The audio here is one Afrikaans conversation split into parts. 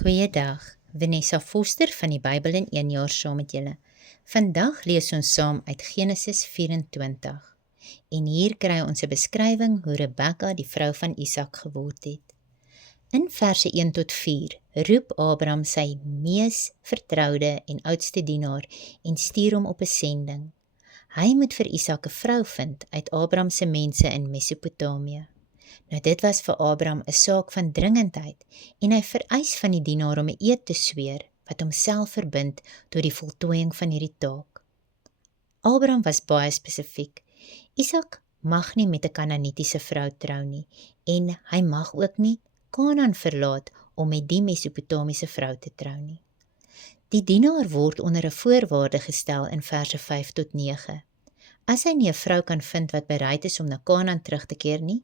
Goeiedag, Vanessa Foster van die Bybel in 1 jaar saam met julle. Vandag lees ons saam uit Genesis 24. En hier kry ons 'n beskrywing hoe Rebekka die vrou van Isak geword het. In verse 1 tot 4 roep Abraham sy mees vertroude en oudste dienaar en stuur hom op 'n sending. Hy moet vir Isak 'n vrou vind uit Abraham se mense in Mesopotamië. Nou dit was vir Abraham 'n saak van dringendheid en hy vereis van die dienaar om 'n eed te sweer wat homself verbind tot die voltooiing van hierdie taak. Abraham was baie spesifiek. Isak mag nie met 'n Kanaanitiese vrou trou nie en hy mag ook nie Kanaan verlaat om met die Mesopotamiese vrou te trou nie. Die dienaar word onder 'n voorwaarde gestel in verse 5 tot 9. As hy nie 'n vrou kan vind wat bereid is om na Kanaan terug te keer nie,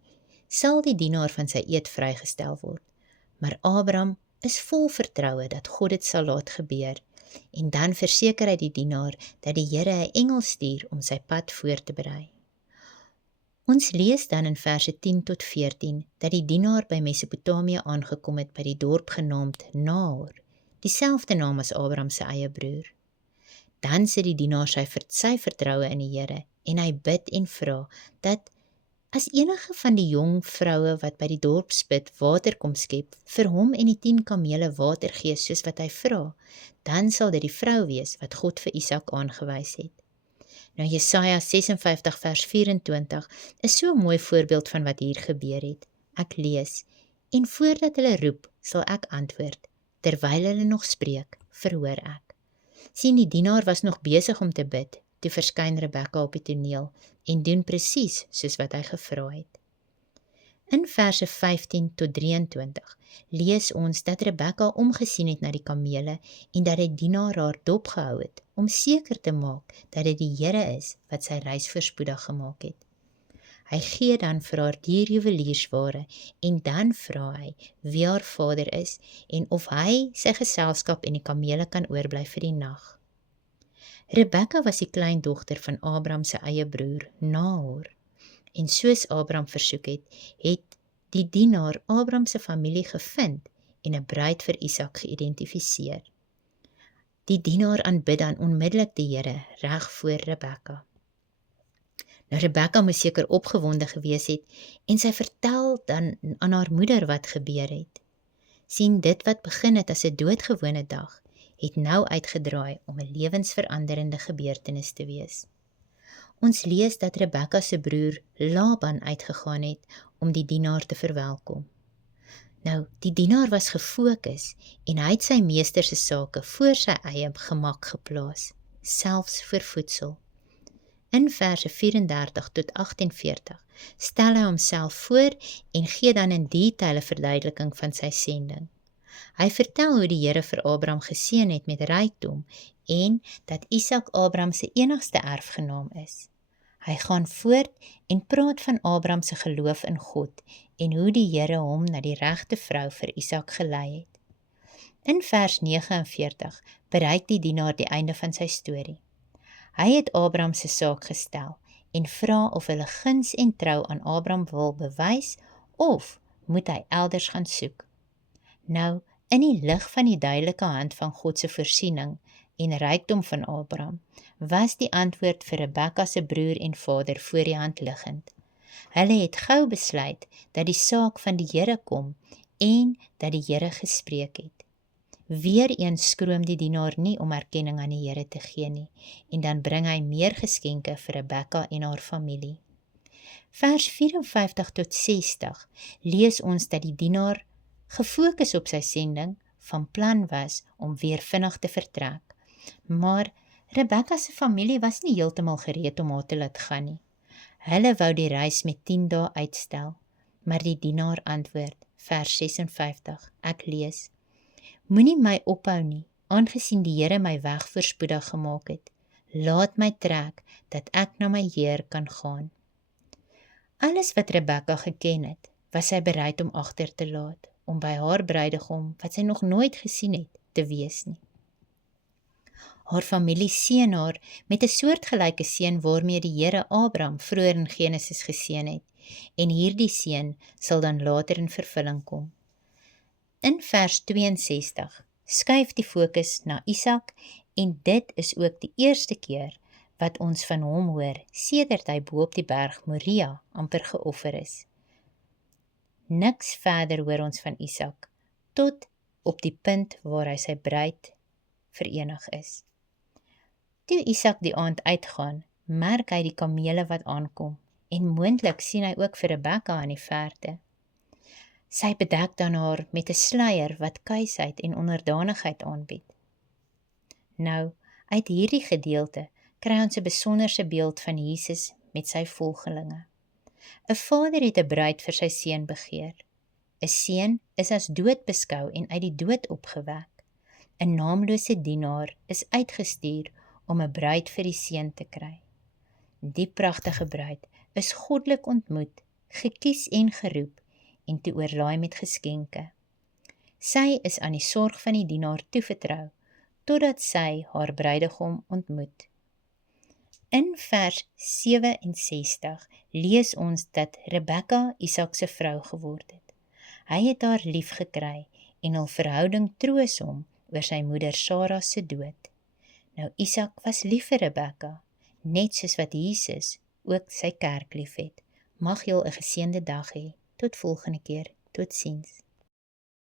sal die dienaar van sy eed vrygestel word. Maar Abraham is vol vertroue dat God dit sal laat gebeur, en dan verseker hy die dienaar dat die Here 'n engel stuur om sy pad voor te berei. Ons lees dan in verse 10 tot 14 dat die dienaar by Mesopotamië aangekom het by die dorp genaamd Nahor, dieselfde naam as Abraham se eie broer. Dan sit die dienaar sy vertroue in die Here en hy bid en vra dat as enige van die jong vroue wat by die dorp spit water kom skep, vir hom en die 10 kamele water gee soos wat hy vra, dan sal dit die vrou wees wat God vir Isak aangewys het. Nou Jesaja 56 vers 24 is so 'n mooi voorbeeld van wat hier gebeur het. Ek lees, en voordat hulle roep, sal ek antwoord, terwyl hulle nog spreek, verhoor ek. Sien, die dienaar was nog besig om te bid, toe verskyn Rebekka op die toneel en doen presies soos wat hy gevra het. In verse 15 tot 23 lees ons dat Rebekka omgesien het na die kamele en dat die dienaar haar dopgehou het, om seker te maak dat dit die Here is wat sy reis voorspoedig gemaak het. Hy gee dan vir haar duur juweliersware en dan vra hy wie haar vader is en of hy sy geselskap en die kamele kan oorbly vir die nag. Rebekka was die kleindogter van Abraham se eie broer, Nahor. En soos Abraham versoek het, het die dienaar Abraham se familie gevind en 'n bruid vir Isak geïdentifiseer. Die dienaar aanbid dan onmiddellik die Here reg voor Rebekka. Nou Rebekka moes seker opgewonde gewees het en sy vertel dan aan haar moeder wat gebeur het. Sien, dit wat begin het as 'n doodgewone dag, het nou uitgedraai om 'n lewensveranderende gebeurtenis te wees. Ons lees dat Rebekka se broer Laban uitgegaan het om die dienaar te verwelkom. Nou, die dienaar was gefokus en hy het sy meester se sake voor sy eie gemak geplaas, selfs vir voedsel. In verse 34 tot 48 stel hy homself voor en gee dan in detail 'n verduideliking van sy sending. Hy vertel hoe die Here vir Abraham geseën het met rykdom en dat Isak Abraham se enigste erfgenaam is. Hy gaan voort en praat van Abraham se geloof in God en hoe die Here hom na die regte vrou vir Isak gelei het. In vers 49 bereik die dienaar die einde van sy storie. Hy het Abraham se saak gestel en vra of hulle guns en trou aan Abraham wil bewys of moet hy elders gaan soek. Nou, in die lig van die duidelike hand van God se voorsiening en rykdom van Abraham, was die antwoord vir Rebekka se broer en vader voor die hand liggend. Hulle het gou besluit dat die saak van die Here kom en dat die Here gespreek het. Weereens skroom die dienaar nie om erkenning aan die Here te gee nie, en dan bring hy meer geskenke vir Rebekka en haar familie. Vers 54 tot 60 lees ons dat die dienaar gefokus op sy sending van plan was om weer vinnig te vertrek. Maar Rebekka se familie was nie heeltemal gereed om haar te laat gaan nie. Hulle wou die reis met 10 dae uitstel, maar die dienaar antwoord, vers 56, ek lees, moenie my ophou nie, aangesien die Here my weg voorspoedig gemaak het. Laat my trek, dat ek na my Heer kan gaan. Alles wat Rebekka geken het, was sy bereid om agter te laat, om by haar bruidegom, wat sy nog nooit gesien het, te wees nie. Haar familie seën haar met 'n soortgelyke seën waarmee die Here Abraham vroeër in Genesis geseën het, en hierdie seën sal dan later in vervulling kom. In vers 62 skuif die fokus na Isak en dit is ook die eerste keer wat ons van hom hoor sedert hy bo op die berg Moria amper geoffer is. Niks verder hoor ons van Isak, tot op die punt waar hy sy bruid verenig is. Toe Isak die aand uitgaan, merk hy die kamele wat aankom, en moontlik sien hy ook vir Rebekka in die verte. Sy bedek dan haar met 'n sluier wat kuisheid en onderdanigheid aanbied. Nou, uit hierdie gedeelte kry ons 'n besonderse beeld van Jesus met sy volgelinge. 'n Vader het 'n bruid vir sy seun begeer. 'n Seun is as dood beskou en uit die dood opgewek. 'n naamlose dienaar is uitgestuur om 'n bruid vir die seun te kry. Die pragtige bruid is goddelik ontmoet, gekies en geroep en toe oorlaai met geskenke. Sy is aan die sorg van die dienaar toevertrou, totdat sy haar bruidegom ontmoet. In vers 67 lees ons dat Rebekka Isak se vrou geword het. Hy het haar lief gekry en hul verhouding troos hom oor sy moeder Sara se dood. Nou Isak was lief vir Rebekka, net soos wat Jesus ook sy kerk lief het. Mag jy 'n geseënde dag hê. Tot volgende keer. Totsiens.